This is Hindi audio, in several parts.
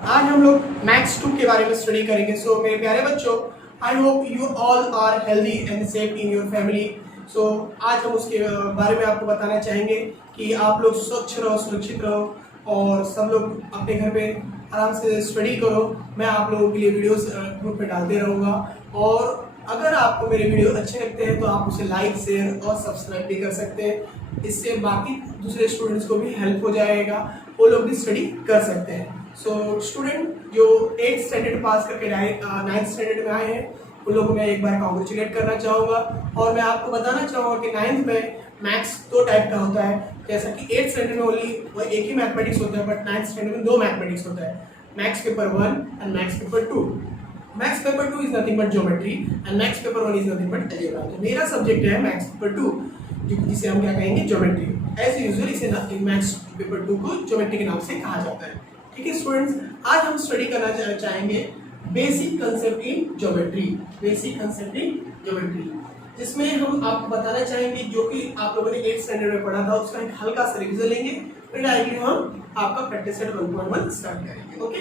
आज हम लोग मैथ्स 2 के बारे में स्टडी करेंगे। सो मेरे प्यारे बच्चों, I hope you all are healthy and safe in your family. So आज हम उसके बारे में आपको बताना चाहेंगे कि आप लोग स्वच्छ रहो, सुरक्षित रहो और सब लोग अपने घर पे आराम से स्टडी करो। मैं आप लोगों के लिए वीडियोस ग्रुप में डालते रहूँगा और अगर आपको मेरे वीडियो अच्छे लगते हैं तो आप उसे लाइक, शेयर और सब्सक्राइब भी कर सकते हैं। इससे बाकी दूसरे स्टूडेंट्स को भी हेल्प हो जाएगा, वो लोग भी स्टडी कर सकते हैं। सो स्टूडेंट जो 8th स्टैंडर्ड पास करके 9th स्टैंडर्ड में आए हैं उन लोगों को मैं एक बार कॉन्ग्रेचुलेट करना चाहूँगा और मैं आपको बताना चाहूँगा कि 9th में मैथ्स 2 टाइप का होता है। जैसा कि 8th स्टैंडर्ड में ओनली एक ही मैथमेटिक्स होता है, बट 9th स्टैंडर्ड में 2 मैथमेटिक्स होता है, maths paper 1 and maths paper 2। Maths paper 2 is nothing but geometry and maths paper 1 is nothing but algebra. तो मेरा सब्जेक्ट है मैथ्स पेपर 2, जिसे हम क्या कहेंगे, ज्योमेट्री। एज यूजुअल इसे मैथ्स पेपर 2 को ज्योमेट्री के नाम से कहा जाता है। ठीक है स्टूडेंट्स, आज हम स्टडी करना चाहेंगे basic concept in geometry. Basic concept in geometry, जिसमें हम आपको बताना चाहेंगे जो कि आप लोगों ने 8th स्टैंडर्ड में पढ़ा था, उसका एक हल्का सा रिवीजन लेंगे, फिर डायरेक्टली हम आपका प्रैक्टिस सेट 1.1 स्टार्ट करेंगे। Okay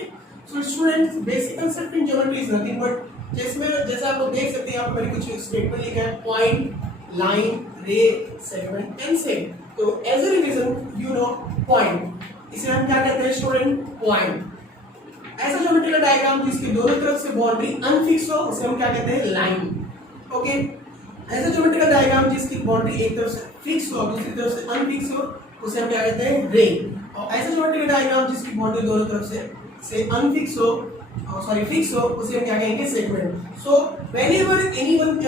so students, basic concept in geometry is nothing but जैसा आप लोग देख सकते हैं, यहाँ पर मैंने कुछ स्टेटमेंट लिखा है, point, line, ray, segment and seg. तो as a revision you know point, इसे हम क्या कहते हैं स्टूडेंट, पॉइंट। ऐसा ज्योमेट्रिकल डायग्राम जिसके दोनों तरफ से बाउंड्री अनफिक्स हो उसे हम क्या कहते हैं, लाइन। ओके, ऐसा ज्योमेट्रिकल डायग्राम जिसकी बाउंड्री एक तरफ से फिक्स हो दूसरी तरफ से अनफिक्स हो उसे हम क्या कहते हैं, रे। और ऐसा ज्योमेट्रिकल डायग्राम जिसकी बाउंड्री दोनों तरफ से अनफिक्स हो, फिक्स हो, उसे हम क्या कहेंगे, segment. So whenever anyone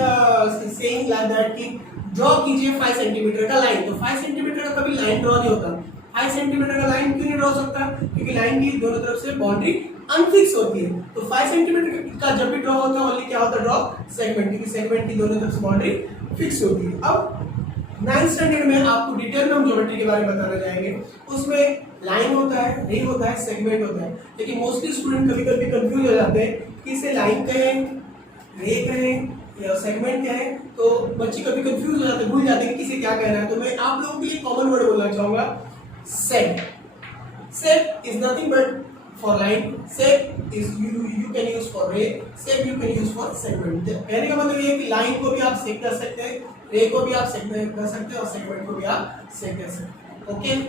saying like that कि ड्रॉ कीजिए 5 सेंटीमीटर का लाइन, तो 5 सेंटीमीटर का कभी लाइन ड्रॉ नहीं होता। 5 सेंटीमीटर का लाइन क्यों नहीं ड्रॉ सकता, क्योंकि लाइन की दोनों तरफ से बाउंड्री अनफिक्स होती है। तो 5 सेंटीमीटर का जब भी ड्रॉ होता है ओनली क्या होता है, ड्रॉ सेगमेंट, क्योंकि सेगमेंट की दोनों तरफ से बाउंड्री फिक्स होती है। अब 9th स्टैंडर्ड में आपको डिटेल में हम ज्योमेट्री के बारे में बताना जाएंगे। उसमें लाइन होता है, रे होता है, सेगमेंट होता है, लेकिन मोस्टली स्टूडेंट कभी कभी कंफ्यूज हो जाते हैं कि इसे लाइन कहें, रे कहें या सेगमेंट कहें, तो बच्चे कभी कंफ्यूज हो जाते हैं, भूल जाते हैं कि किसे क्या कहना है। तो मैं आप लोगों के लिए कॉमन वर्ड बोलना चाहूंगा, सेग। सेग is nothing but for line, seg is you can use for ray, seg you can use for segment। कहने का मतलब ये है कि लाइन को भी आप सेग कर सकते हैं, रे को भी आप सेग कर सकते हैं और सेगमेंट को भी आप सेग कर सकते हैं।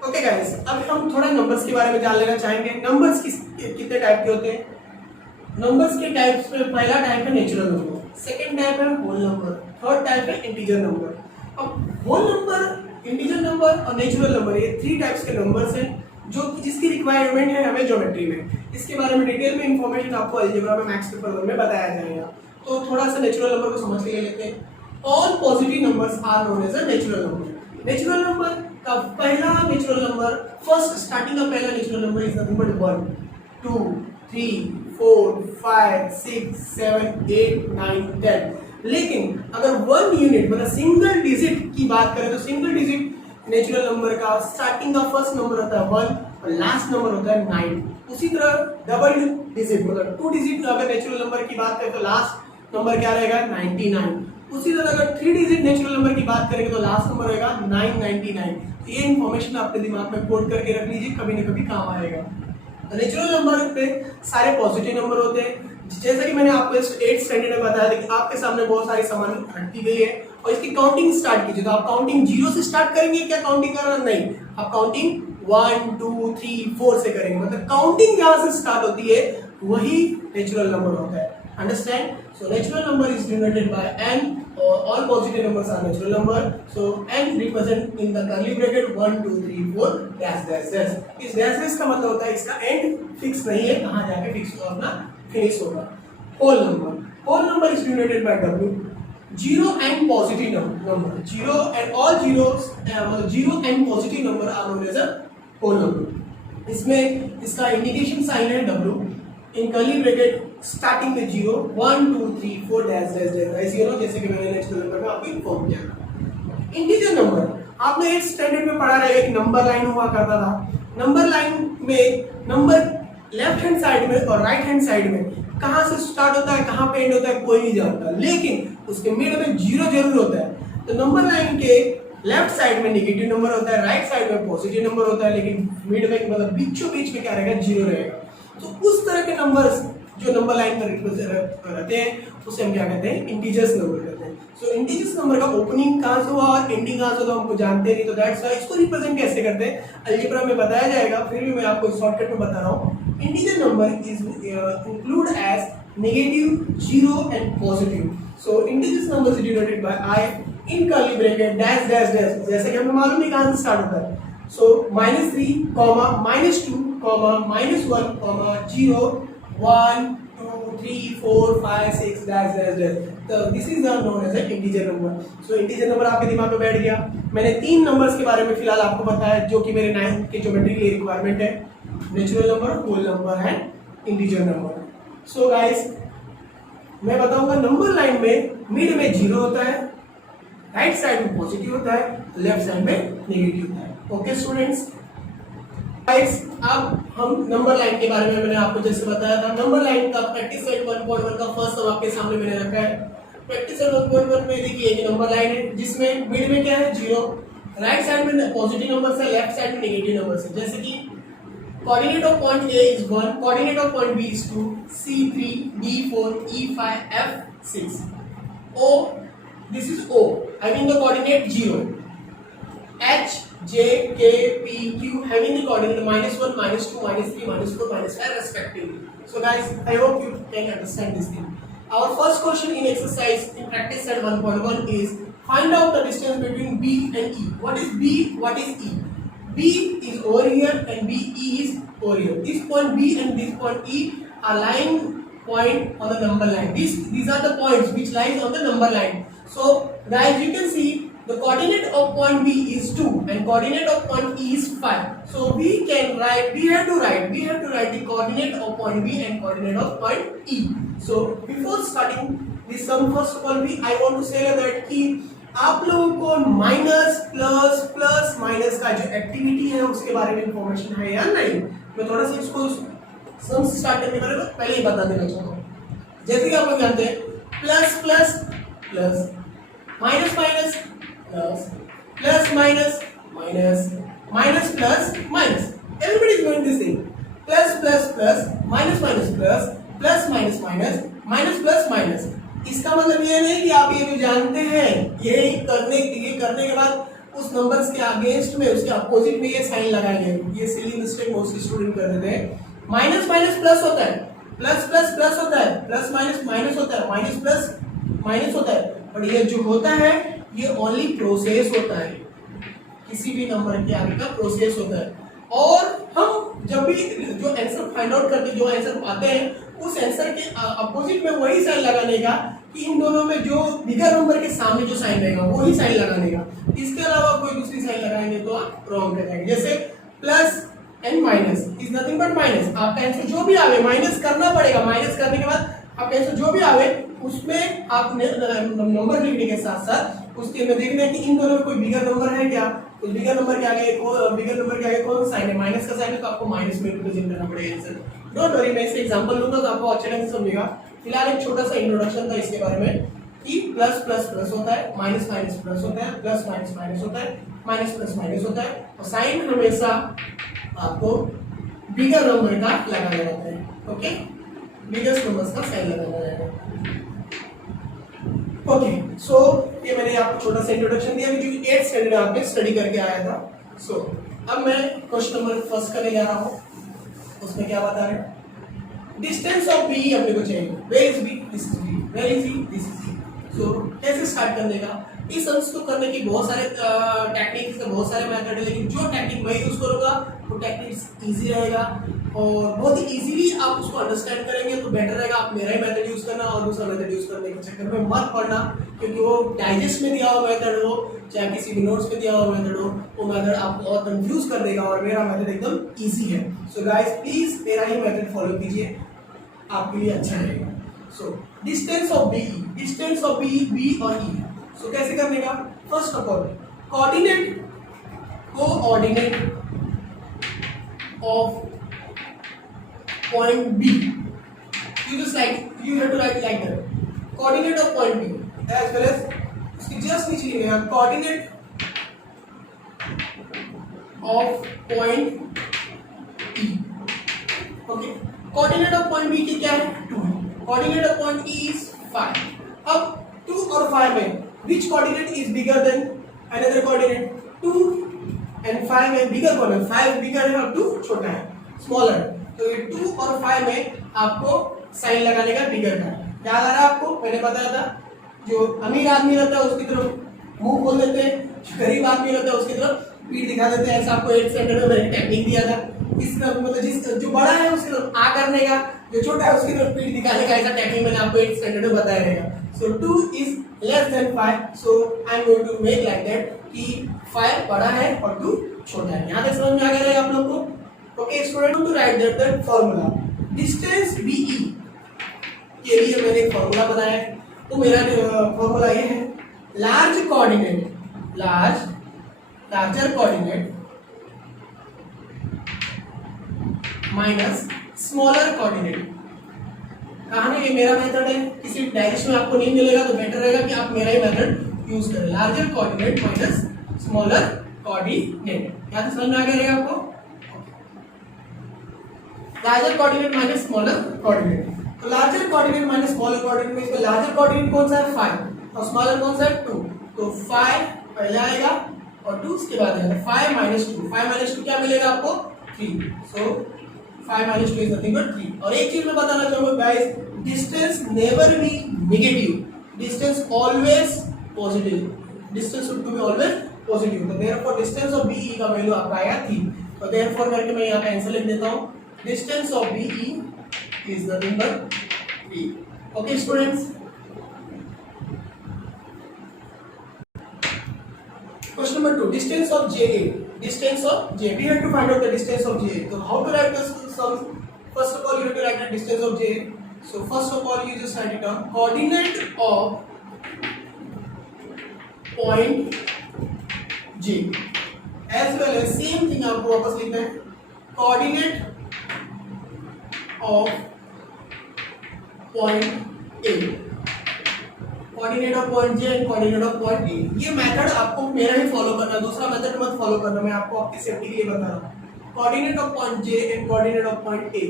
ओके गाइस, अब हम थोड़ा नंबर्स के बारे में जान लेना चाहेंगे। नंबर्स कितने टाइप के होते हैं? नंबर्स के टाइप्स में पहला टाइप है नेचुरल नंबर, सेकंड टाइप है होल नंबर, थर्ड टाइप है इंटीजर नंबर। अब होल नंबर, इंटीजर नंबर और नेचुरल नंबर, ये 3 टाइप्स के नंबर्स हैं जो जिसकी रिक्वायरमेंट है हमें ज्योमेट्री में। इसके बारे में डिटेल में इंफॉर्मेशन आपको अलजेब्रा में मैथ्स पेपर 1 में बताया जाएगा। तो थोड़ा सा नेचुरल नंबर को समझ के लेते हैं। All positive numbers are known as a natural number. Natural number का पहला नेचुरल नंबर, फर्स्ट स्टार्टिंग का पहला natural number is nothing but 1, 2, 3, 4, 5, 6, 7, 8, 9, 10। लेकिन अगर 1 यूनिट मतलब सिंगल डिजिट की बात करें तो सिंगल डिजिट नेचुरल नंबर का स्टार्टिंग का फर्स्ट नंबर होता है 1 और लास्ट नंबर होता है 9। उसी तरह डबल डिजिट मतलब 2 डिजिट अगर नेचुरल नंबर की बात करें तो लास्ट नंबर क्या रहेगा, 99। उसी तरह अगर 3 डिजिट नेचुरल नंबर की बात करेंगे तो लास्ट नंबर रहेगा 999। तो ये इन्फॉर्मेशन आपके दिमाग में कोड करके रख लीजिए, कभी ना कभी काम आएगा। तो नेचुरल नंबर पे सारे पॉजिटिव नंबर होते हैं। जैसा कि मैंने आपको 8th स्टैंडर्ड में बताया था कि आपके सामने बहुत सारी सामान रखी गई है और इसकी काउंटिंग स्टार्ट कीजिए। तो आप काउंटिंग 0 से स्टार्ट करेंगे, क्या काउंटिंग करना, नहीं, आप काउंटिंग 1, 2, 3, 4 से करेंगे। मतलब काउंटिंग जहां से स्टार्ट होती है वही नेचुरल नंबर होता है। Understand? So natural number is denoted bye n, all positive numbers are natural number, so n represent in the curly bracket 1, 2, 3, 4 dash dash dash। इस dash dash का मतलब होता है इसका एंड फिक्स नहीं है, कहाँ जाके फिक्स होगा, अपना फिनिश होगा। Whole number is denoted by w। Zero and positive number, zero and all zeros मतलब zero and positive number are known as a whole number. इसमें इसका इंडिकेशन साइन है w in curly bracket starting में 0, 1, 2, 3, 4 डैश डैश डैश, ऐसे हो जैसे कि मैंने नेक्स्ट नंबर में आपको इन्फॉर्म किया। इंटीजर नंबर आपने 8th स्टैंडर्ड में पढ़ा रहेगा कि नंबर लाइन हुआ करता था। नंबर लाइन में नंबर लेफ्ट हैंड साइड में और राइट हैंड साइड में कहां से स्टार्ट होता है, कहां पे एंड होता है, कोई नहीं जानता, लेकिन उसके मिड में 0 जरूर होता है। तो नंबर लाइन के लेफ्ट साइड में नेगेटिव नंबर होता है, राइट साइड में पॉजिटिव नंबर होता है, लेकिन मिड में मतलब बीचों बीच में क्या रहेगा, 0 रहेगा। तो उस तरह के नंबर्स जो नंबर लाइन पर रिप्रेजेंट रहते हैं उसे हम क्या कहते हैं, इंटीजर्स नंबर कहते हैं। सो इंटीजर्स नंबर का ओपनिंग कहाँ से हुआ और एंडिंग कहाँ से हुआ हमको जानते नहीं, तो दैट्स व्हाई इसको रिप्रेजेंट कैसे करते हैं अलजेब्रा में बताया जाएगा, फिर भी मैं आपको शॉर्टकट में बता रहा हूँ। Integer number is include as negative, zero and positive. So integers number is denoted by I in curly bracket dash dash dash, जैसे कि हमें मालूम है कहाँ से स्टार्ट होता है। सो -3, -2, -1, 0, 1, 2, 3, 4, 5, 6 डैश डैश डैश। तो this is known as a integer number. So integer number आपके दिमाग में बैठ गया। मैंने 3 नंबर्स के बारे में फिलहाल आपको बताया जो कि मेरे 9th के ज्योमेट्री के लिए रिक्वायरमेंट है, natural number, whole number and integer number. So guys मैं बताऊंगा नंबर लाइन में मिड में 0 होता है, राइट साइड में पॉजिटिव होता है, लेफ्ट साइड में नेगेटिव होता है। ओके स्टूडेंट्स, गाइस अब हम नंबर लाइन के बारे में मैंने आपको जैसे बताया था, नंबर लाइन का प्रैक्टिस सेट 1.1 का फर्स्ट सम आपके सामने मैंने रखा है। प्रैक्टिस सेट 1.1 में देखिए एक नंबर लाइन है जिसमें मिड में क्या है 0, राइट साइड में पॉजिटिव नंबर है, लेफ्ट साइड में नेगेटिव नंबर है। जैसे कि coordinate of point A is 1, coordinate of point B is 2, C 3, D 4, E 5, F 6, O this is O having the coordinate 0, H, J, K, P, Q having the coordinate -1, -2, -3, -4, -5 respectively. So guys, I hope you can understand this thing. Our first question in exercise in practice set 1.1 is find out the distance between B and E. What is B? What is E? B is over here and E is over here. This point B and this point E are lying point on the number line. These are the points which lies on the number line. So guys, you can see the coordinate of point B is 2 and coordinate of point E is 5. So we have to write the coordinate of point B and coordinate of point E. So before starting this sum, first of all I want to say that कि आप लोगों को माइनस प्लस प्लस माइनस का जो एक्टिविटी है उसके बारे में इंफॉर्मेशन है या नहीं। मैं थोड़ा सा इसको सम स्टार्ट करने के पहले ही बता देना चाहता हूँ। जैसे कि आप लोग जानते हैं plus plus plus, minus minus plus, plus minus minus, minus plus minus, everybody is doing this thing. Plus plus plus, minus minus plus, plus minus minus, minus plus minus. इसका मतलब ये नहीं कि आप ये जो जानते हैं ये करने के बाद उस नंबर्स के अगेंस्ट में उसके अपोजिट में ये साइन लगाएंगे। ये सिली मिस्टेक मोस्ट स्टूडेंट कर देते हैं। माइनस माइनस प्लस होता है, प्लस प्लस प्लस होता है, प्लस माइनस माइनस होता है, माइनस प्लस माइनस होता है। बट ये जो होता है ये ओनली प्रोसेस होता है, किसी भी नंबर के आगे का प्रोसेस होता है। और हम जब भी जो आंसर फाइंड आउट करके जो आंसर पाते हैं उस आंसर के अपोजिट में वही साइन लगाने का कि इन दोनों में जो बिगर नंबर के सामने जो साइन रहेगा वही साइन लगाने का। इसके अलावा कोई दूसरी साइन लगाएंगे तो आप रॉन्ग कर जाएंगे। जैसे plus and minus is nothing but minus. आपका आंसर जो भी आवे माइनस करना पड़ेगा। माइनस करने के बाद आपका आंसर जो भी आवे उसमें आप नंबर लिखने के साथ साथ उसके में देखना है कि इन दोनों में कोई बिगर नंबर है क्या। उस बिगर नंबर के आगे कौन साइन है, माइनस का साइन है, तो आपको माइनस में रिप्रेजेंट करना पड़ेगा आंसर। डोंट वरी, मैं इसे एग्जांपल लूंगा तो आपको अच्छे ढंग से समझेगा। फिलहाल एक छोटा सा इंट्रोडक्शन था इसके बारे में कि प्लस प्लस प्लस होता है, माइनस माइनस प्लस होता है, प्लस माइनस माइनस होता है, माइनस प्लस माइनस होता है, और साइन हमेशा आपको बिगर नंबर का लगाना रहता है। ओके, बिगेस्ट नंबर्स का साइन लगाना रहेगा। ओके, सो ये मैंने आपको छोटा सा इंट्रोडक्शन दिया जो 8th स्टैंडर्ड में आपने स्टडी करके आया था। सो अब मैं क्वेश्चन नंबर फर्स्ट करने जा रहा हूँ। उसमें क्या बता रहे हैं, डिस्टेंस ऑफ बी अपने को चाहिए। Where is B, this is B, where is E, this is E. So कैसे स्टार्ट करने का, इस अंश को करने की बहुत सारे टेक्निक्स है, बहुत सारे मेथड है, लेकिन जो टेक्निक मैं यूज करूंगा वो टेक्निक इजी रहेगा और बहुत ही इजीली आप उसको अंडरस्टैंड करेंगे तो बेटर रहेगा। आप मेरा ही मेथड यूज करना और दूसरा मेथड यूज करने के चक्कर में मत पड़ना, क्योंकि वो डाइजेस्ट में दिया हुआ मेथड हो चाहे किसी भी नोट्स में दिया हुआ मेथड हो, वो मेथड आपको और कंफ्यूज कर देगा और मेरा मेथड एकदम इजी है। सो गाइस प्लीज मेरा ही मेथड फॉलो कीजिए, आपके लिए अच्छा रहेगा। So distance of B, distance of B और ई। सो कैसे करने का, first of all coordinate of point B, you have to write like that, coordinate of point B as well as उसके just नीचे लिखेगा coordinate of point E। okay, coordinate of point B की क्या है 2, coordinate of point E is 5। अब 2 और 5 में which coordinate is bigger than another coordinate? 2 and 5 में बिगर कौन है? 5 बिगर है और 2 छोटा है, स्मॉलर। तो ये 2 और 5 में आपको साइन लगाने का बिगर का। याद आ रहा है आपको? मैंने बताया था जो अमीर आदमी रहता है उसकी तरफ मुंह खोल देते हैं, गरीब आदमी रहता है उसकी तरफ पीठ दिखा देते हैं। ऐसा आपको 8th स्टैंडर्ड में मैंने टेक्निक दिया था। इस तरफ मतलब जिस जो बड़ा है उसकी तरफ आ करने का, जो छोटा है उसकी तरफ पीठ दिखाने का, ऐसा टेक्निक मैंने आपको 8th स्टैंडर्ड में बताया रहेगा। So 2 is less than 5, so I am going to make like that कि 5 बड़ा है और 2 छोटा है। यहाँ तक समझ में आ गया रहेगा आप लोग को? Okay student, to write that formula distance BE के लिए मैंने एक फॉर्मूला बनाया है। तो मेरा फॉर्मूला ये है larger coordinate minus smaller coordinate. कहा ना ये मेरा मेथड है, किसी डायरेक्शन में आपको नहीं मिलेगा तो बेटर रहेगा कि आप मेरा ही मेथड यूज करें। Larger coordinate minus smaller coordinate, क्या समझ में आ गया रहेगा आपको? Larger coordinate minus smaller coordinate. तो larger coordinate minus smaller coordinate में इसका लार्जर कोऑर्डिनेट कौन सा है 5 और स्मॉलर कौन सा है 2। तो 5 पहले आएगा और 2 उसके बाद आएगा। 5 माइनस 2, 5 माइनस 2 क्या मिलेगा आपको? 3। सो 5 माइनस 2 इज नथिंग बट 3। और एक चीज मैं बताना चाहूंगा guys, distance never be negative, distance always positive, distance should be always positive. तो देयरफॉर डिस्टेंस ऑफ बीई का वैल्यू आपका आएगा 3। तो देयरफॉर करके मैं यहां पे आंसर लिख देता हूं, distance of BE is nothing but 3. Okay students, question number 2, distance of JA. Distance of JA, we have to find out the distance of JA. So how to write this sum? First of all you have to write the distance of JA. So first of all you just write it down, coordinate of point J as well as same thing आपको वापस लिखना है, coordinate of point A, coordinate of point J and coordinate of point A। ये मेथड आपको मेरा ही फॉलो करना, दूसरा मेथड मत फॉलो करना, मैं आपको आपकी सेफ्टी के लिए बता रहा हूँ। Coordinate of point J and coordinate of point A।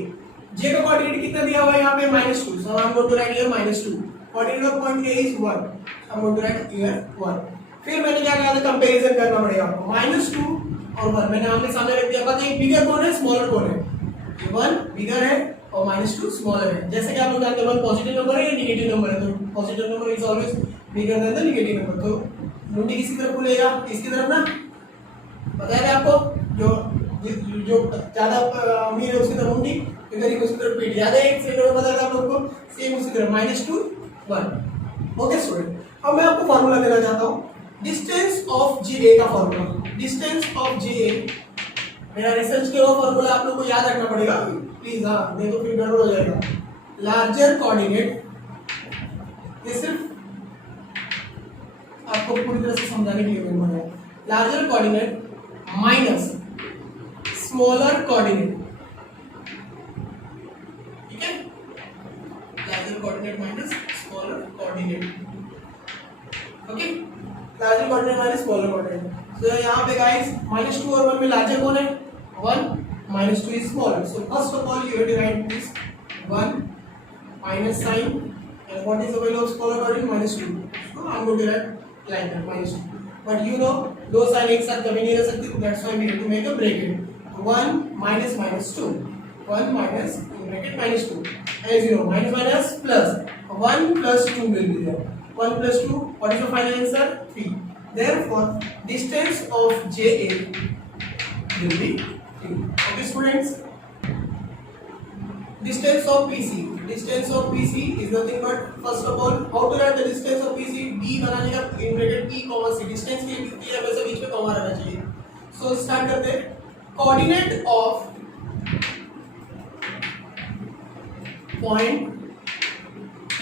J का कोऑर्डिनेट कितना दिया हुआ है यहाँ पे -2, so I'm going to write here -2। Coordinate of point A is 1, I'm going to write here 1। फिर मैंने क्या किया था, कंपैरिजन करना पड़ेगा आपको, -2 और 1 मैंने आमने सामने रख दिया। पता है बिगर कौन है स्मॉलर कौन है? 1 बिगर है और -2 स्मॉलर है। जैसे कि आप लोग जानते हैं 1 पॉजिटिव नंबर है या नेगेटिव नंबर है, तो positive number is always bigger than the negative number. तो मुंडी किसी तरफ खुलेगा, इसकी तरफ ना, बताया था आपको, जो ज्यादा अमीर है उसकी तरफ मुंडी, गरीब उसकी तरफ पीठ। याद है एक सेकंड में बताया था आप लोगों को, सेम उसी तरफ -2 1। ओके स्टूडेंट, अब मैं आपको फार्मूला देना चाहता हूँ डिस्टेंस ऑफ JA का फार्मूला। डिस्टेंस ऑफ JA मेरा रिसर्च के वो फार्मूला आप लोग को याद रखना पड़ेगा प्लीज, हाँ नहीं तो फिर गड़बड़ हो जाएगा। लार्जर कोऑर्डिनेट, ये सिर्फ आपको पूरी तरह से समझाने के लिए मैंने बनाया, larger coordinate minus smaller coordinate, ठीक है, larger coordinate minus smaller coordinate. Okay, larger coordinate minus smaller coordinate. तो यहाँ पे गाइस -2 और 1 में लार्जर कौन है? 1, -2 is smaller. So first of all you have to write this 1 minus sign, and what is the value of smaller coordinate? -2. So I'm going to write like that, -2. But you know दो साइन एक साथ कभी नहीं रह सकती, तो that's why we have to make a bracket. 1 minus -2, 1 minus bracket -2, as you know minus minus plus 1 plus 2 will be there. 1 plus 2, what is the final answer? 3. Therefore distance of JA will be 3. Okay students, distance of PC, distance of PC is nothing but, first of all how to write the distance of PC? D बनाने का in bracket P comma C, distance के लिए कितनी है वैसे बीच में कॉमा रहना चाहिए। So start करते हैं, coordinate of point P,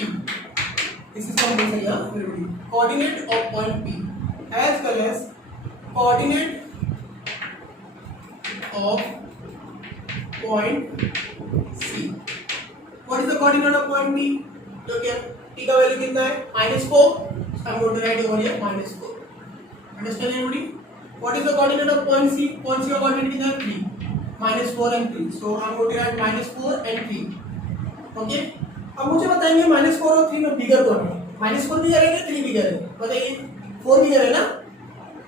this is compulsory, everybody, coordinate of point P as well as coordinate of point C. What is the coordinate of point P? जो क्या T का वैल्यू कितना है? -4. I'm going to write over here -4. Understand everybody? What is the coordinate of point C? Point C का coordinate कितना है? 3. -4 and 3. So I'm going to write -4 and 3. Okay, अब मुझे बताएंगे -4 और 3 में बिगर कौन है? -4 बिगर है क्या 3 बिगर है? बताइए, 4 बिगर है ना?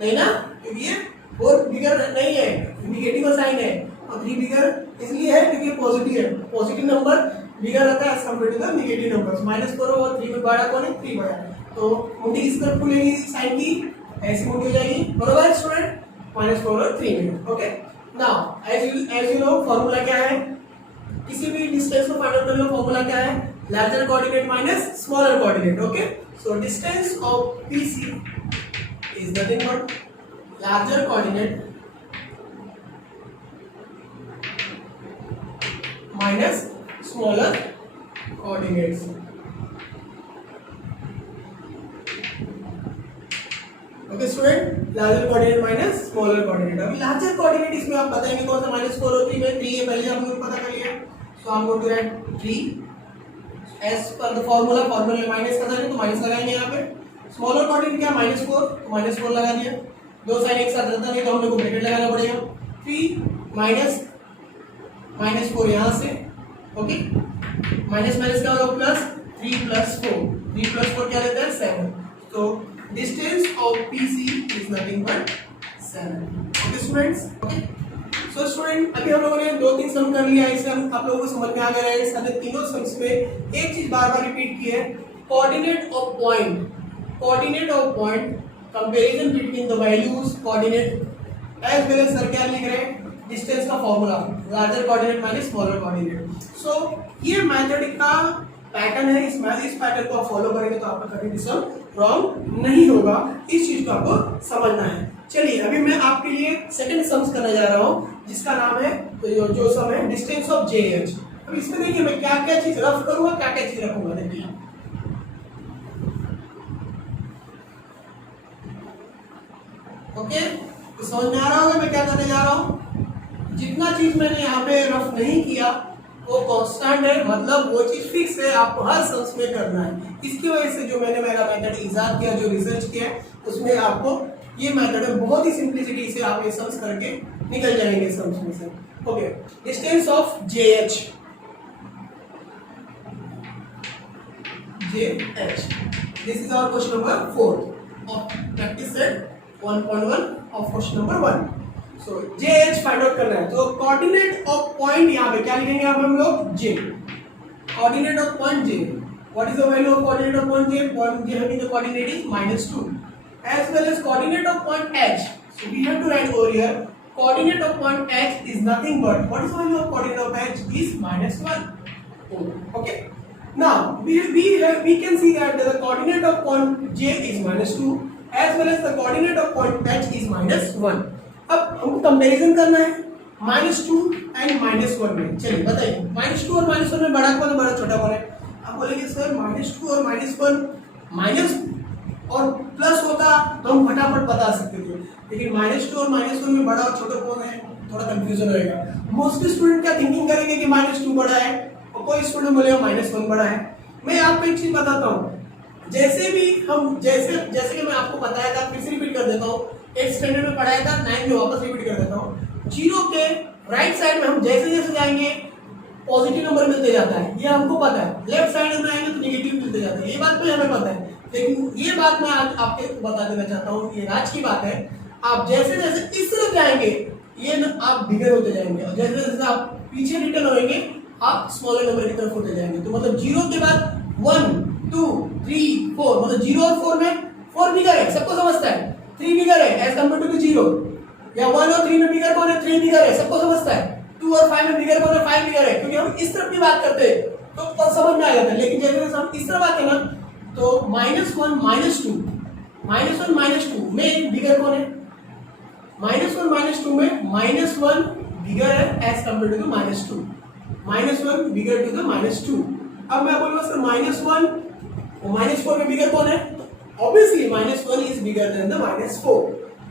नहीं ना, क्योंकि ये 4 बिगर नहीं है, निगेटिव साइन है, और 3 बिगर इसलिए है क्योंकि पॉजिटिव है। पॉजिटिव नंबर बिगर रहता है as compare to the negative numbers. -4 और 3 में बड़ा कौन है? 3 बड़ा है। तो मुट्ठी इस तरफ खुलेगी साइन की, ऐसी मुट्ठी हो जाएगी, बराबर स्टूडेंट? -4 और 3 में। Okay, now as you know formula क्या है? किसी भी डिस्टेंस को फाइंड आउट करने का फॉर्मूला क्या है? Larger coordinate minus smaller coordinate. Okay, so distance of PC is nothing but larger coordinate minus smaller coordinates. Okay student, larger coordinate minus smaller coordinate. अभी लार्जर कोऑर्डिनेट इसमें आप बताएंगे कौन सा? -4 और 3 में 3 है, पहले हम लोग पता कर लिया। सो हम going to write 3 as per the formula. Formula में माइनस का साइन है तो माइनस लगाएंगे यहाँ पे। स्मॉलर कोऑर्डिनेट क्या? -4 तो -4 लगा दिया। दो साइन एक साथ रहता नहीं तो हम लोग को ब्रैकेट लगाना पड़ेगा। 3 माइनस -4 यहाँ से, ओके, माइनस माइनस का होगा प्लस, 3 + 4, 3 + 4 क्या देता है? 7। तो distance of PC is nothing but 7। Okay students, okay. So student, अभी हम लोगों ने 2-3 सम कर लिया, इससे आप लोगों को समझ में आ गया है। सारे तीनों सम्स में एक चीज बार बार रिपीट की है, coordinate of point. Coordinate of point, comparison between the values, coordinate as well as sir क्या लिख रहे हैं? डिस्टेंस का formula, larger coordinate minus smaller coordinate. So ये मेथड का पैटर्न है। इस पैटर्न को आप फॉलो करेंगे तो आपका कभी भी सम रॉन्ग नहीं होगा। इस चीज को आपको समझना है। चलिए, अभी मैं आपके लिए सेकंड सम्स करने जा रहा हूं, जिसका नाम है, जो सम है डिस्टेंस ऑफ JH। अब इसमें देखिए मैं क्या क्या चीज रफ करूंगा, क्या क्या चीज रखूंगा। देखिए ओके, तो समझ में आ रहा होगा मैं क्या करने जा रहा हूं। जितना चीज मैंने यहाँ पे रफ नहीं किया वो कांस्टेंट है, मतलब वो चीज फिक्स है, आपको हर सम्स में करना है। इसकी वजह से जो मैंने मेरा मेथड इजाद किया, जो रिसर्च किया, उसमें आपको ये मेथड है, बहुत ही सिंपलिसिटी से आप ये सम्स करके निकल जाएंगे सम्स में से। Okay, distance of JH। This is our question number 4 of practice set 1.1 of question number 1। So JH find out करना है। तो कोऑर्डिनेट ऑफ पॉइंट यहाँ पे क्या लिखेंगे अब हम लोग? J। Coordinate of point J, what is the value of coordinate of point J? Point J having the coordinate is -2 as well as coordinate of point H. So we have to write over here coordinate of point H is nothing but, what is the value of coordinate of H? Is -1. Okay, now we can see that the coordinate of point J is -2 as well as the coordinate of point H is -1. अब हमको कंपैरिजन करना है -2 एंड -1 में। चलिए बताइए, -2 और -1 में बड़ा कौन है, बड़ा छोटा कौन है? आप बोलेंगे सर -2 और -1 माइनस और प्लस होता तो हम फटाफट बता सकते थे, लेकिन -2 और -1 में बड़ा और छोटा कौन है? थोड़ा कंफ्यूजन होएगा। मोस्टली स्टूडेंट क्या थिंकिंग करेंगे कि -2 बड़ा है, और कोई स्टूडेंट बोलेगा -1 बड़ा है। मैं आपको एक चीज बताता हूँ, जैसे भी हम जैसे कि मैं आपको बताया था, फिर से रिपीट कर देता हूँ, 8th स्टैंडर्ड में पढ़ाया था, 9th में वापस रिपीट कर देता हूँ। जीरो के राइट साइड में हम जैसे जैसे जाएंगे पॉजिटिव नंबर मिलते जाता है, ये हमको पता है। लेफ्ट साइड में आएंगे तो नेगेटिव मिलते जाता है, ये बात तो हमें पता है। लेकिन ये बात मैं आज आपको बता देना चाहता हूँ, ये राज की बात है। आप जैसे जैसे इस तरफ जाएंगे ये ना आप बिगर होते जाएंगे, और जैसे जैसे आप पीछे रिटर्न होंगे आप स्मॉलर नंबर की तरफ होते जाएंगे। तो मतलब 0 के बाद 1 2 3 4, मतलब 0 और 4 में 4 बिगर है, सबको समझता है। 3 बिगर है एज कम्पेयर टू 0, या 1 और 3 में बिगर कौन है? 3 बिगर है, सबको समझता है। 2 और 5 में बिगर कौन है? 5 बिगर है, क्योंकि हम इस तरफ की बात करते हैं तो समझ में आ जाता है। लेकिन जैसे जैसे हम इस तरफ आते हैं ना, तो -1 -2 में बिगर कौन है? -1 -2 में -1 बिगर है as compare to -2, -1 bigger to the -2। अब मैं बोलूंगा सर -1 और -4 में बिगर कौन है? Obviously -1 is bigger then the -4।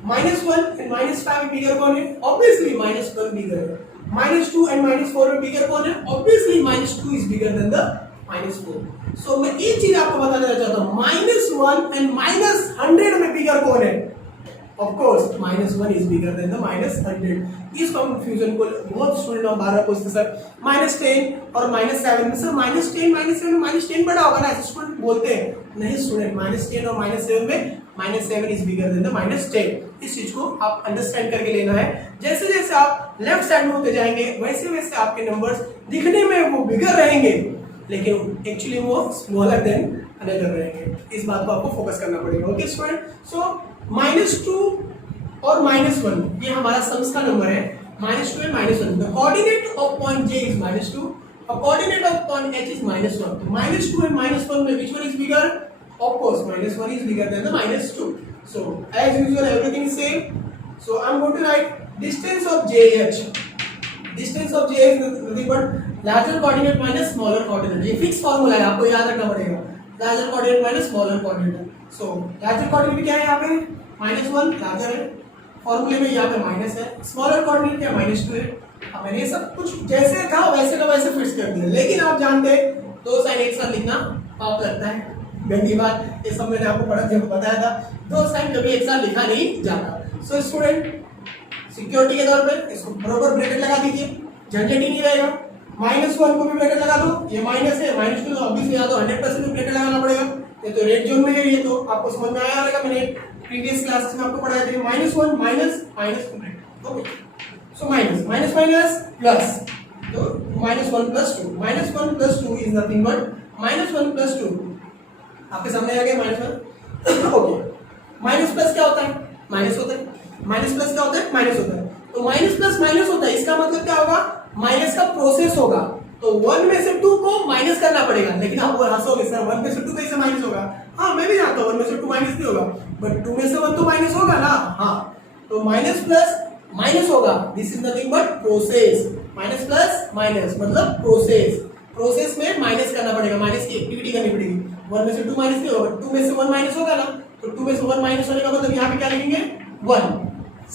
-1 and -5 में बिगर कौन है? ऑब्वियसली -1 बिगर है। -2 एंड -4 में बिगर कौन है? Obviously -2 is bigger then the -4। सो मैं एक चीज आपको बता देना चाहता हूं, -1 एंड -100 में बिगर कौन है? Of course -1 is bigger then the -100। इस कंफ्यूजन को बहुत स्टूडेंट हम बार बार पूछते सर -10 और -7 में सर -10 -7 में -10 बड़ा होगा ना, ऐसे स्टूडेंट बोलते हैं। नहीं स्टूडेंट, -10 और -7 में -7 इज बिगर देन द -10। इस चीज को आप अंडरस्टैंड करके लेना है। जैसे जैसे आप लेफ्ट साइड में होते जाएंगे वैसे वैसे आपके नंबर्स दिखने में वो बिगर रहेंगे, लेकिन एक्चुअली वो स्मॉलर देन अनदर रहेंगे। इस बात को आपको फोकस करना पड़ेगा। ओके स्टूडेंट, सो -2 और -1 ये हमारा सम्स का नंबर है, -2 and -1। The coordinate of point J is -2 और coordinate of point H is -1। तो -2 एंड -1 में which one is bigger? Of course -1 is bigger than the -2. So as usual everything is same. So I'm going to write distance of JH. Distance of JH is nothing but larger coordinate minus smaller coordinate. ये फिक्स फॉर्मूला है, आपको याद रखना पड़ेगा। larger coordinate minus smaller coordinate. So larger coordinate क्या है यहाँ पे? -1 larger है, फॉर्मूले में यहाँ पे माइनस है। स्मॉलर कोऑर्डिनेट क्या -2 है। अब मैंने सब कुछ जैसे था वैसे का वैसे फिक्स कर दिया, लेकिन आप जानते हैं दो साइन एक साथ लिखना पाप लगता है। गंदी बात, ये सब मैंने आपको पढ़ा जब बताया था, दो साइन कभी एक साथ लिखा नहीं जाता। सो स्टूडेंट सिक्योरिटी के तौर पे इसको बराबर ब्रैकेट लगा दीजिए, झंझट ही नहीं रहेगा। -1 को भी ब्रैकेट लगा दो, ये माइनस है, -2 तो ऑब्वियसली यहाँ तो 100% ब्रैकेट लगाना पड़ेगा। ये तो रेड जोन में है, ये तो आपको समझ में आया होगा, मैंने प्रीवियस क्लासेस में आपको पढ़ाया था। -1 minus bracket. Okay, so minus plus, तो -1 + 2, -1 + 2 इज नथिंग बट -1 + 2 आपके सामने आ गया -1। ओके, माइनस प्लस क्या होता है? माइनस होता है। माइनस प्लस क्या होता है? माइनस होता है। तो माइनस प्लस माइनस होता है, इसका मतलब क्या होगा? माइनस का प्रोसेस होगा। तो 1 में से 2 को माइनस करना पड़ेगा। लेकिन आप हंसोगे सर 1 में से 2 कैसे माइनस होगा? हाँ मैं भी जानता हूँ 1 में से 2 माइनस नहीं होगा, बट 2 में से 1 तो माइनस होगा ना। हाँ, तो माइनस प्लस माइनस होगा, this is nothing but process. Minus plus minus मतलब प्रोसेस। प्रोसेस में माइनस करना पड़ेगा, माइनस की एक्टिविटी करनी पड़ेगी। 1 में से 2 माइनस नहीं होगा, 2 में से 1 माइनस होगा ना, तो 2 में से 1 माइनस होने का मतलब यहाँ पे क्या लिखेंगे? 1।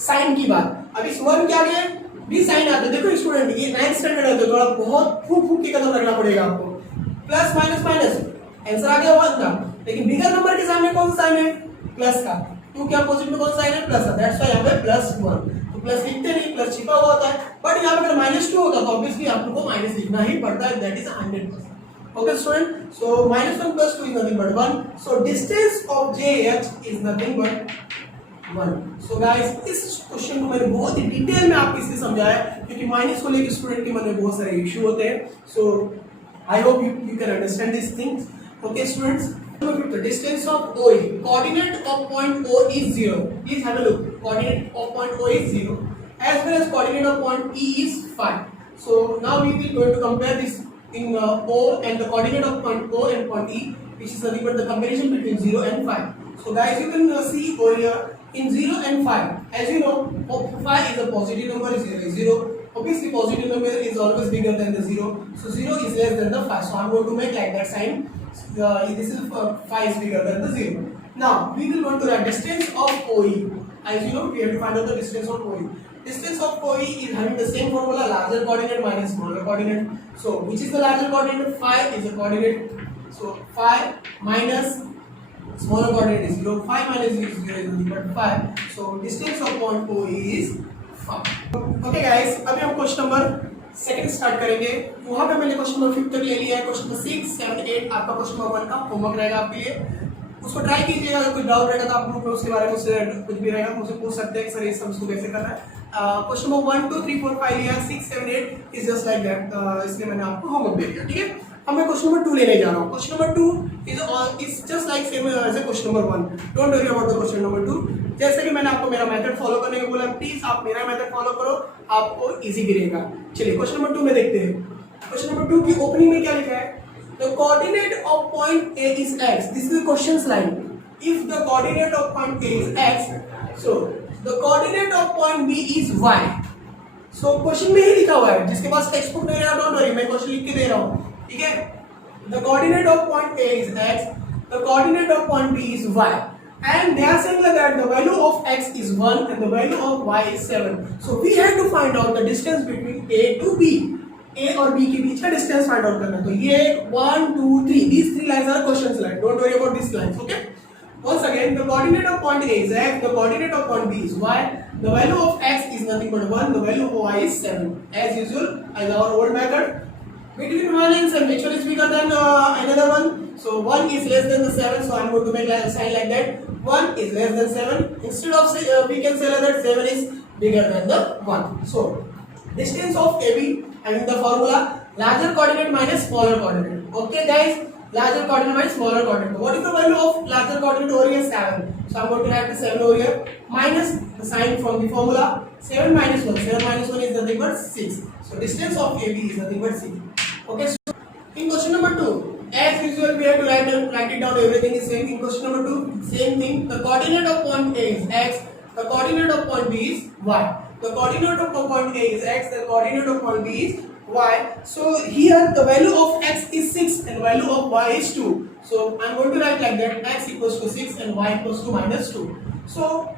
साइन की बात, अब इस 1 के आगे भी साइन आता है। देखो स्टूडेंट, ये 9th स्टैंडर्ड है तो थोड़ा बहुत फूक के कदम रखना पड़ेगा आपको। प्लस माइनस माइनस, आंसर आ गया 1 का, लेकिन बिगर नंबर के सामने कौन सा साइन है? प्लस का। 2 के अपोजिट में कौन सा साइन है? प्लस का। दैट्स व्हाई यहाँ पे +1। तो प्लस लिखते नहीं, प्लस छिपा हुआ होता है, बट यहाँ पे अगर -2 होता तो ऑब्वियसली आपको माइनस लिखना ही पड़ता है, that is 100%। Okay student, so -1 + 2 is nothing but 1. So distance of JH is nothing but 1. So guys, इस क्वेश्चन को मैंने बहुत ही डिटेल में आपको इसलिए समझाया क्योंकि माइनस को लेकर स्टूडेंट के मन में बहुत सारे इश्यू होते हैं। So I hope you can understand these things. Okay students, the distance of OE, coordinate of point O is 0. Please have a look. Coordinate of point O is 0 as well as coordinate of point E is 5. So now we will going to compare this in O and the coordinate of point O and point E, which is nothing but the comparison between 0 and 5. So guys, you can see over here in 0 and 5. As you know, 5 is a positive number, 0 is 0. Obviously, positive number is always bigger than the 0. So 0 is less than the 5. So I'm going to make like that sign. This is 5 is bigger than the 0. Now we will go to the distance of OE. As you know, we have to find out the distance of OE. Distance of OE is having the same formula, larger coordinate minus smaller coordinate. So which is the larger coordinate? 5 is a coordinate. So 5 minus smaller coordinate is 0. 5 minus 0 is 0 is nothing but 5. So distance of point OE is 5. Okay guys, अभी हम क्वेश्चन नंबर 2 स्टार्ट करेंगे। वहाँ पे मैंने क्वेश्चन नंबर 5 तक ले लिया है। क्वेश्चन नंबर 6, 7, 8 आपका क्वेश्चन नंबर 1 का होमवर्क रहेगा आपके लिए। उसको ट्राई कीजिएगा, अगर कुछ डाउट रहेगा तो आप ग्रुप में उसके बारे में उससे कुछ भी रहेगा मुझे पूछ सकते हैं सर ये सब उसको कैसे करना है। क्वेश्चन नंबर 1, 2, 3, 4, 5 लिया, 6, 7, 8 इज जस्ट लाइक दैट, इसलिए मैंने आपको होमवर्क दे दिया। ठीक है, अब मैं क्वेश्चन नंबर 2 लेने जा रहा हूँ। Question number 2 is just like same as a question number 1। Don't worry about the question number 2। जैसे कि मैंने आपको मेरा मेथड फॉलो करने को बोला, प्लीज आप मेरा मेथड फॉलो करो, आपको इजी भी रहेगा। चलिए क्वेश्चन नंबर 2 में देखते हैं। क्वेश्चन नंबर 2 की ओपनिंग में क्या लिखा है? The coordinate of point A is x। This is the questions line. If the coordinate of point A is x, so the coordinate of point B is y. So question में ही लिखा हुआ है, जिसके पास टेक्स्ट बुक नहीं है डोंट वरी, मैं क्वेश्चन लिख के दे रहा हूँ। ठीक है, the coordinate of point A is x, the coordinate of point B is y, and they are saying that the value of x is 1 and the value of y is 7. So we have to find out the distance between A to B. A और B के बीच का डिस्टेंस फाइंड आउट करना है। तो ये 1, 2, 3 these 3 lines are questions line. Don't worry about these lines. Okay. once again the coordinate of point A is x, the coordinate of point B is y, the value of x is nothing but 1, the value of y is 7. As usual, as our old method, between 1 and 7, which one is bigger than another one? So 1 is less than the 7, so I am going to make a sign like that. 1 is less than 7. Instead of we can say that 7 is bigger than the 1. So distance of AB having the formula larger coordinate minus smaller coordinate. Okay guys, larger coordinate minus smaller coordinate. What is the value of larger coordinate over here? 7. So I am going to write the 7 over here minus the sign from the formula. 7 minus 1. 7 minus 1 is nothing but 6. So distance of AB is nothing but 6. Okay, so in question number 2, as usual we have to write it down, everything is same. In question number 2, same thing. The coordinate of point A is x, the coordinate of point B is y. The coordinate of point A is x, the coordinate of point B is y. So here the value of x is 6 and value of y is 2. So I am going to write like that, x equals to 6 and y equals to minus 2. So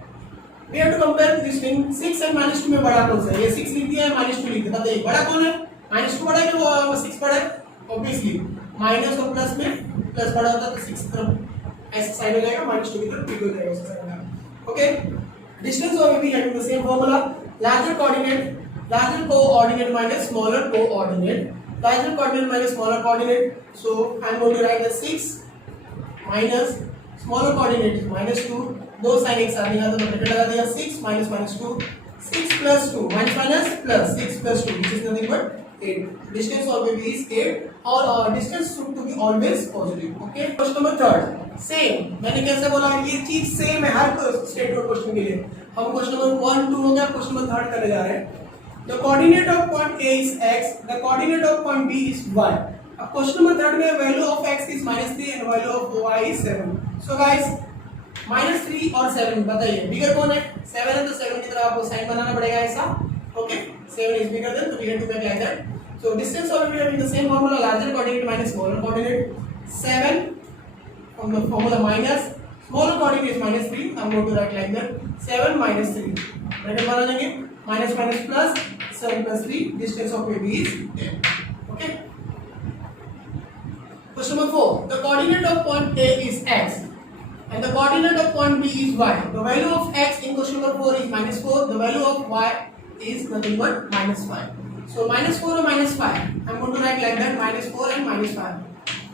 we have to compare this thing. 6 and minus 2 में बड़ा कौन सा है? ये 6 लिख दिया है, minus 2 लिख दिया, बताइए बड़ा कौन है? minus 2 बड़ा है कि वो 6 बड़ा है? Obviously माइनस और प्लस में प्लस बड़ा होता है तो 6 तरफ ऐसा साइड हो जाएगा, minus 2 की तरफ बिग हो जाएगा ऐसा side. Okay, distance of AB having the same formula, larger coordinate minus smaller coordinate, larger coordinate minus smaller coordinate. So I am going to write the 6 minus smaller coordinate is minus 2. दो साइन एक साथ निकाला तो ब्रैकेट लगा दिया. 6 minus minus 2, 6 plus 2 minus plus 6 plus 2 which is nothing but 8. Distance of AB is 8 और distance should to be always positive. Okay, question number 3 same. मैंने कैसे बोला ये चीज सेम है हर स्टेटमेंट क्वेश्चन के लिए. हम क्वेश्चन नंबर 1 2 हो गया, क्वेश्चन नंबर 3 करने जा रहे हैं. The coordinate of point A is x, the coordinate of point B is y. अब क्वेश्चन नंबर 3 में value of x is -3 and value of y is 7. So guys -3 और 7 बताइए बिगर कौन है? 7 है तो 7 की तरह आपको साइन बनाना पड़ेगा ऐसा. Okay, 7 is bigger than, so we have to make like that. So distance of we having the same formula, larger coordinate minus smaller coordinate. 7 from the formula minus smaller coordinate is -3. I'm going to write like that. 7 minus 3. Bracket बना लेंगे. Minus minus plus 7 plus 3. Distance of AB is 10. Okay. Question number 4. The coordinate of point A is x. And the coordinate of point B is y. The value of x in question number 4 is -4. The value of y is nothing but -5. So -4 और -5. I'm going to write like that, -4 and -5.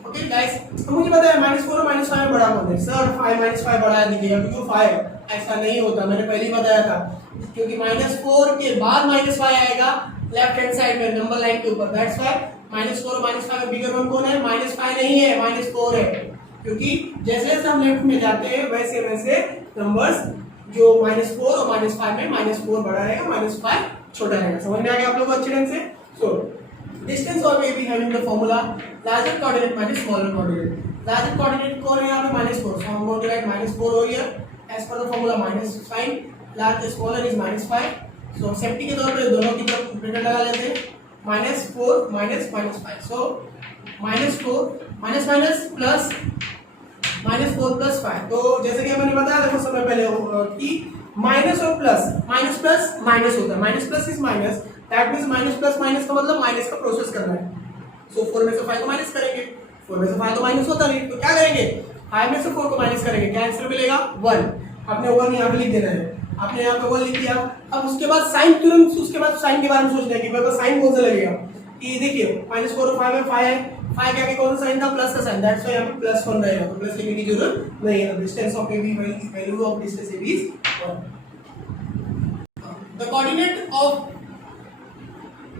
Okay guys. तो मुझे पता है -4 और -5 में बड़ा कौन है? सर 5 -5 बड़ा दिखेगा क्योंकि 5 ऐसा नहीं होता, मैंने पहले ही बताया था. क्योंकि -4 के बाद -5 आएगा लेफ्ट हैंड साइड में नंबर लाइन के ऊपर. दैट्स व्हाई -4 और -5 में बिगर वन कौन है? -5 नहीं है, -4 है. क्योंकि जैसे जैसे हम लेफ्ट में जाते हैं वैसे वैसे नंबर्स जो -4 और -5 में -4 बड़ा रहेगा, -5 छोटा रहेगा. समझ में आ गया आप लोगों को अच्छे ढंग से? So distance of AB having the formula larger coordinate minus smaller coordinate. Larger coordinate कौन है यहाँ पे? -4. सो हम going to write -4 over here as per the formula minus sign. Large smaller is -5. So safety के तौर पे दोनों की तरफ ब्रैकेट लगा लेते हैं. -4 minus -5. सो -4 माइनस माइनस प्लस -4 प्लस 5. तो जैसे कि मैंने बताया देखो समय पहले कि माइनस और प्लस माइनस प्लस माइनस होता है. Minus plus is minus, that means minus plus minus का मतलब माइनस का प्रोसेस करना है. सो 4 में से 5 को माइनस करेंगे. 4 में से 5 तो माइनस होता नहीं, तो क्या करेंगे? 5 में से 4 को माइनस करेंगे. क्या आंसर मिलेगा? 1. आपने 1 यहाँ पे लिख देना है. आपने यहाँ पे 1 लिख दिया. अब उसके बाद साइन तुरंत उसके बाद साइन के बारे में सोचना है कि मेरे पास साइन कौन सा लगेगा. कि देखिए -4 और 5 में 5 है, 5 के आगे कौन सा साइन था? प्लस का साइन. दैट्स व्हाई यहाँ पे +1 रहेगा, तो प्लस लिखने की जरूरत नहीं है. Distance of AB, value of distance AB is 1. The coordinate of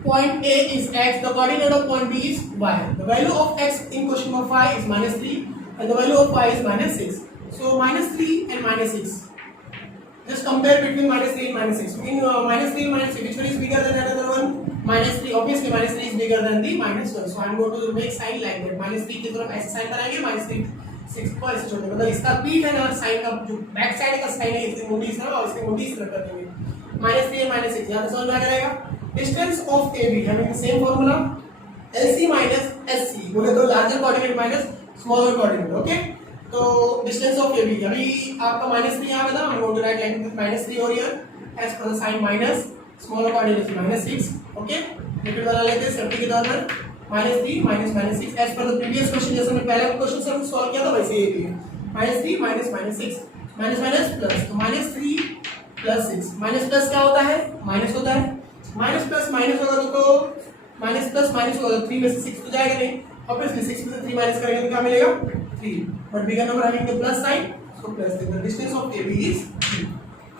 point A is x, the coordinate of point B is y. The value of x in question number 5 is -3 and the value of y is -6. So -3 and -6. Just compare between -3 and -6. In -3 and -6, which one is bigger than another one? -3. Obviously -3 is bigger than the -1. So I am going to make sign like that. -3 की तरफ ऐसे साइन बनाएंगे, -3 6 को ऐसे छोड़ देंगे. मतलब इसका पीठ है ना साइन का जो बैक साइड का साइन है इसकी मोटी इस तरह और इसकी मोटी इस तरह कर देंगे. -3 and -6 यहाँ पे समझ में आ जाएगा. Distance of AB having the same formula LC minus SC. बोले तो larger coordinate minus smaller coordinate. Okay. तो डिस्टेंस ऑफ AB अभी आपका -3 यहाँ पे था. हम going to write like -3 over here as per the sign minus smaller coordinate -6. Okay, liquid बना लेते हैं सेफ्टी के तौर पर. -3 minus -6 as per the previous question. जैसे मैं पहले क्वेश्चन से सॉल्व किया था वैसे ये भी है. -3 माइनस 6 माइनस प्लस, तो -3 प्लस 6, माइनस प्लस क्या होता है, माइनस होता है, माइनस प्लस माइनस होगा तो माइनस प्लस माइनस होगा तो 3 में से 6 तो जाएगा नहीं, ऑब्वियसली 6 में से 3 माइनस करेंगे तो क्या मिलेगा 3, but bigger number having the plus sign, so plus the distance of AB is 3.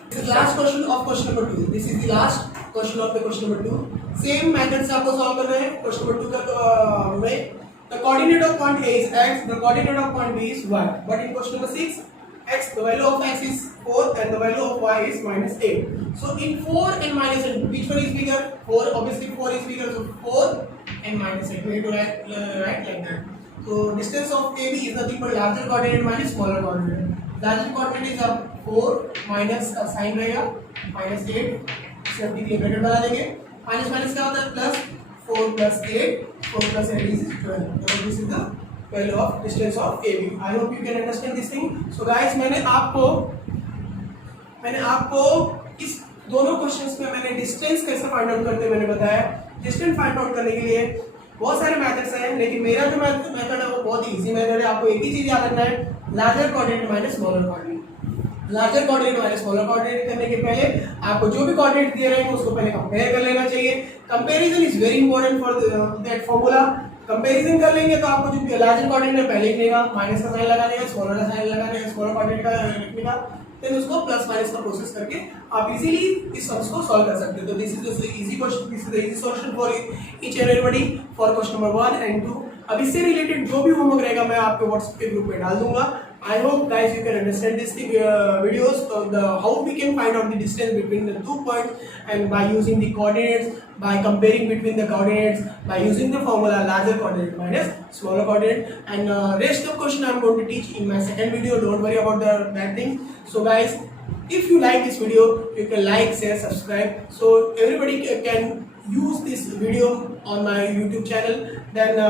This is the last question of question number 2. This is the last question of the question number 2. Same method से आपको solve करना है question number 2 का में the coordinate of point A is x, the coordinate of point B is y, but in question number 6 x, the value of x is 4 and the value of y is -8. So in 4 and -8, which one is bigger? 4, obviously 4 is bigger, so 4 and -8. We need to write like that. So distance of AB is nothing but larger coordinate minus smaller coordinate. Larger coordinate is अब 4 माइनस का साइन रहेगा -8, 73 ब्रैकेट बना देंगे, माइनस माइनस क्या होता है plus, 4 plus 8, 4 plus 8 is 12. So this is the value of distance of AB. I hope you can understand this thing. So guys, मैंने आपको इस दोनों क्वेश्चंस में मैंने डिस्टेंस कैसे फाइंड आउट करते हैं मैंने बताया। डिस्टेंस फाइंड आउट करने के लिए बहुत सारे मेथड्स हैं, लेकिन मेरा जो मेथड है वो बहुत इजी मेथड है। आपको एक ही चीज याद रखना है, larger coordinate minus smaller coordinate. Larger coordinate minus smaller coordinate करने के पहले आपको जो भी कोऑर्डिनेट दिए रहेंगे उसको पहले कंपेयर कर लेना चाहिए। Comparison is very important for that formula. Comparison कर लेंगे तो आपको जो लार्जर कोऑर्डिनेट पहले लिखनेगा, माइनस का साइन लगाने का, स्मॉलर का साइन लगाने का, स्मॉलर कोऑर्डिनेट का लिखने का, फिर उसको प्लस माइनस का प्रोसेस करके आप इजीली इस सम्स को सॉल्व कर सकते हो। तो this is the easy question, this is the easy solution for each and everybody for question number 1 and 2। अब इससे रिलेटेड जो भी होमवर्क रहेगा मैं आपके व्हाट्सएप के ग्रुप में डाल दूंगा। I hope guys you can understand this videos of the how we can find out the distance between the 2 points and by using the coordinates, by comparing between the coordinates, by using the formula larger coordinate minus smaller coordinate, and rest of question I am going to teach in my second video. Don't worry about that thing. So guys, if you like this video, you can like, share, subscribe, so everybody can use this video on my YouTube channel. Then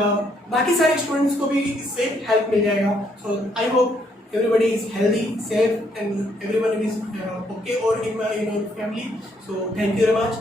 बाकी सारे स्टूडेंट्स को भी इससे हेल्प मिल जाएगा। So I hope everybody is healthy, safe, and everyone is okay or in your family. So thank you very much.